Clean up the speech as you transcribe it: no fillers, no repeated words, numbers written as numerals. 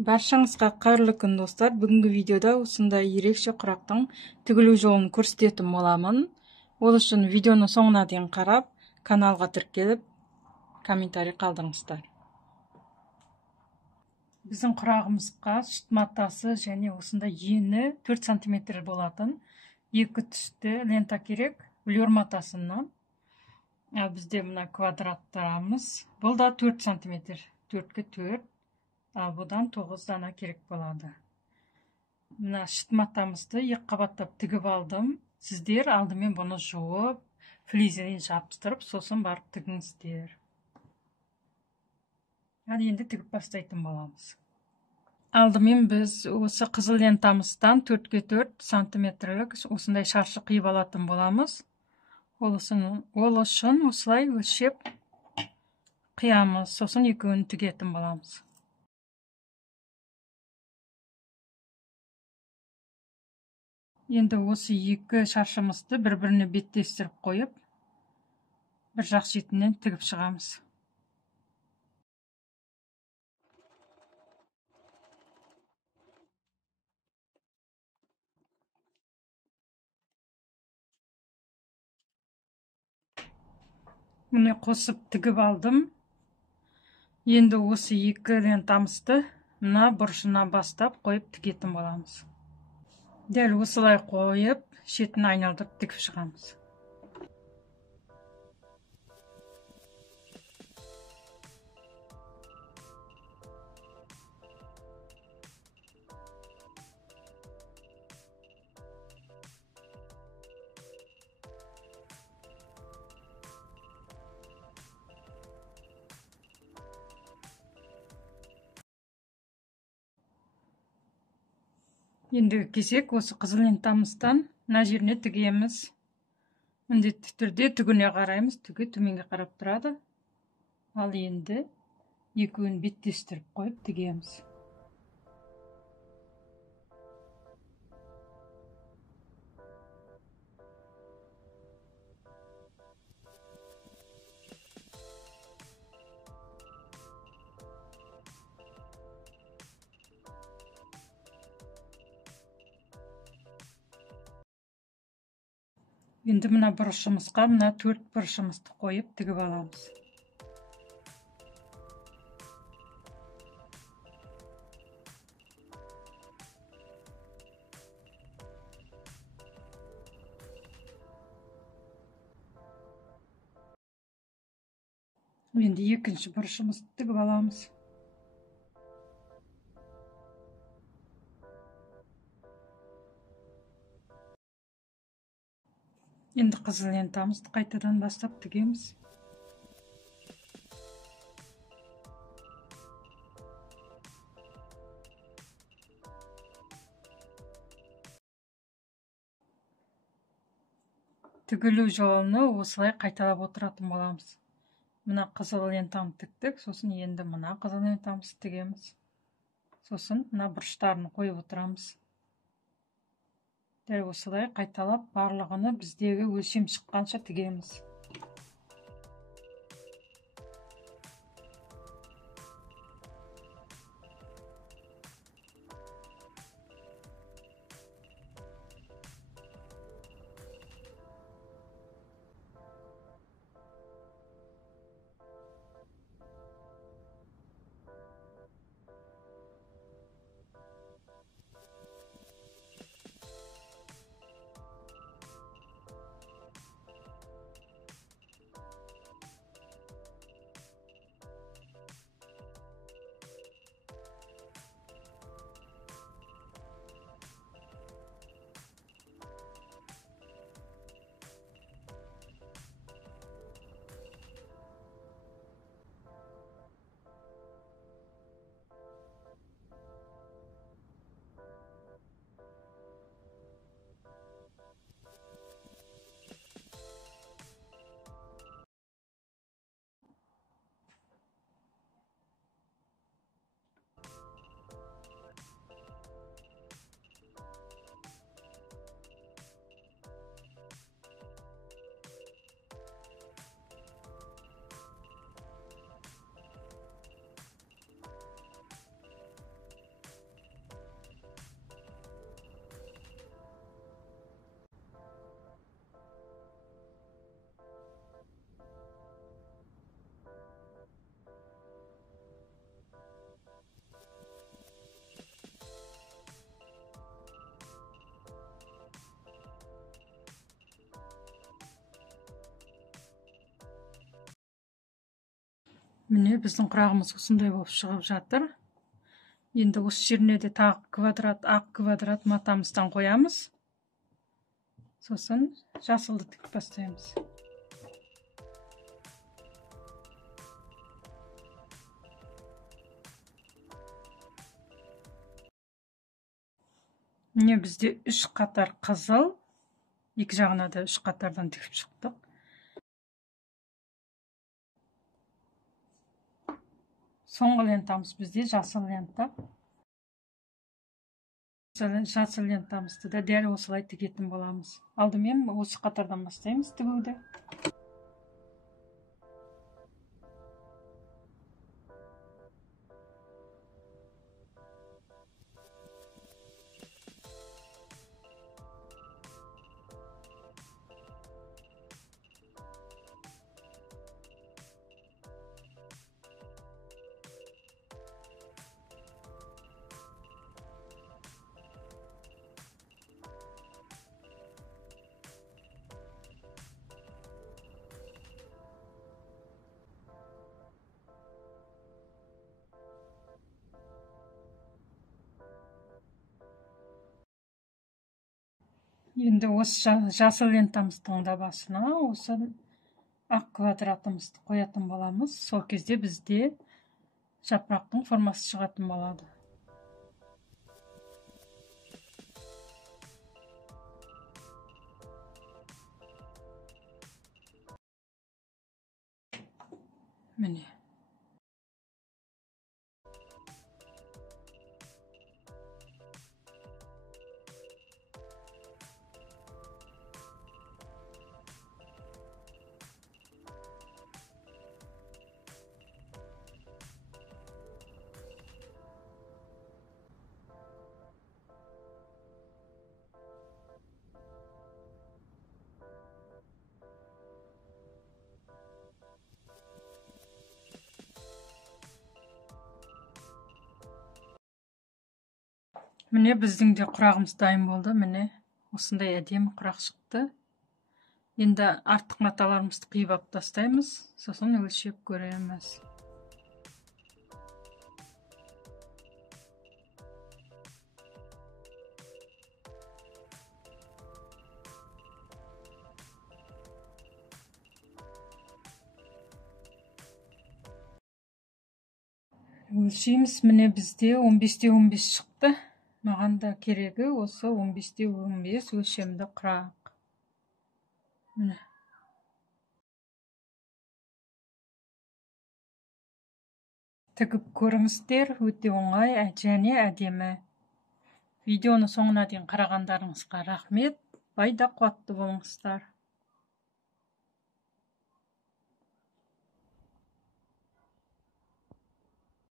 Баршаңызға қайырлы күн достар. Бүгінгі видеода осындай ерекше құрақтың тігілу жолын көрсететін боламын. Ол үшін видеоны соңына дейін қарап, каналға тіркеліп, комментарий қалдырыңыздар. Біздің құрағымызға сүт матасы және осындай ені 4 см болатын екі түсті лента керек, блер матасынан. Бізде мына квадраттарамыз. Бұл да 4 см, 4-ке 4. Бұдан 9 дана керек болады. Мына шыт матамызды екі қабаттап тігіп алдым. Сіздер алдымен бұны жуып, флизелен жабыстырып, сосын барып тігіңіздер. Енді тігіп бастайтын боламыз. Алдымен біз осы қызыл лентамыздан 4-ке 4 сантиметрлік осындай шаршы қиып алатын боламыз. Ол үшін осылай өлшеп қиямыз, сосын екеуін тігетін боламыз. Енді осы екі шаршымызды бір-біріне беттестіріп қойып, бір жақ шетінен тігіп шығамыз. Мұны қосып тігіп алдым. Енді осы екі лентамызды мына бұрышынан бастап қойып тігетін боламыз. Дәл осылай қойып, шетін айналдырып тігіп шығамыз. Ендігі кезек осы қызыл лентамыздан мына жеріне тігеміз. Міндетті түрде түгіне қараймыз, түгі төменге қарап тұрады. Ал енді екеуін беттестіріп қойып тігеміз. Енді мына бұрышымызға мына 4 бұрышымызды қойып тігіп аламыз. Енді екінші бұрышымызды тігіп аламыз. Енді қызыл лентамызды қайтадан бастап тігеміз. Тігілу жолыны осылай қайталап отыратын боламыз. Мына қызыл лентаны тіктік, сосын енді мына қызыл лентамызды тігеміз. Сосын мына бұрыштарын қойып отырамыз. Дәл осылай қайталап барлығыны біздегі өлшем шыққанша тігеміз. Міне біздің құрағымыз осындай болып шығып жатыр. Енді осы жеріне де тағы квадрат, ақ квадрат матамыздан қоямыз. Сосын жасылды тігіп бастаймыз. Міне бізде 3 қатар қызыл, екі жағына да 3 қатардан тігіп шықтық. Соңғы лентамыз бізде жасыл лента. Жасыл лентамызды да дәл осылай тігетін боламыз. Алдымен осы қатардан бастаймыз тігуді. Енді осы жасыл лентамыздың да басына осы ақ квадратымызды қоятын боламыз. Сол кезде бізде жапырақтың формасы шығатын болады. Міне. Міне біздің де құрағымыз дайын болды. Міне осындай әдемі құрақ шықты. Енді артық маталарымызды қиып алып тастаймыз, сосын өлшеп көреміз. Өлшейміз. Міне бізде 15-те 15 шықты. Маған да керегі осы 15-те 15 өлшемді құрақ. Міне. Тігіп көріңіздер, өте оңай және әдемі. Видеоны соңына дейін қарағандарыңызға рахмет. Пайда қуатты болыңыздар.